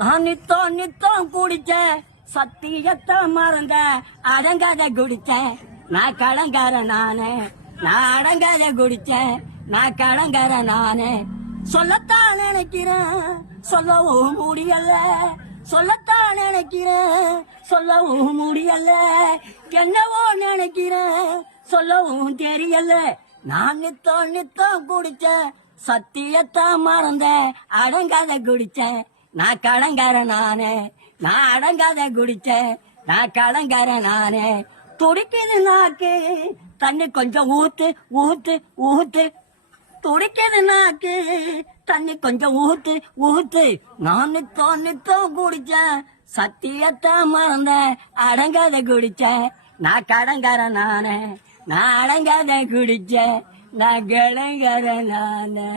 நான் நித்தம் நித்தம் குடிச்சேன், சத்தியத்தை மறந்த அடங்காத குடிச்சேன். நான் கடங்கார நானே, நான் அடங்காத குடிச்சேன். நான் கடங்கார நானே. சொல்லத்தான் நினைக்கிறேன், சொல்லவும் முடியல. சொல்லத்தான் நினைக்கிறேன், சொல்லவும் முடியல. என்னவோ நினைக்கிறேன், சொல்லவும் தெரியல. நான் நித்தம் நித்தம் குடிச்சேன், சத்தியத்தை மறந்த அடங்காத குடிச்சேன். நான் கடங்கார நானே, நான் அடங்காத குடிச்சேன். நான் கடங்கார நானே. துடிக்குது நாக்கு, தண்ணி கொஞ்சம் ஊத்து ஊத்து ஊத்து. துடிக்குது நாக்கு, தண்ணி கொஞ்சம் ஊத்து ஊத்து. நான் நித்தம் நித்தம் குடிச்சேன், சத்தியத்தை மறந்த அடங்காத குடிச்சேன். நான் கடங்கார நானே, நான் அடங்காத குடிச்சேன். நான் கடங்கார நானே.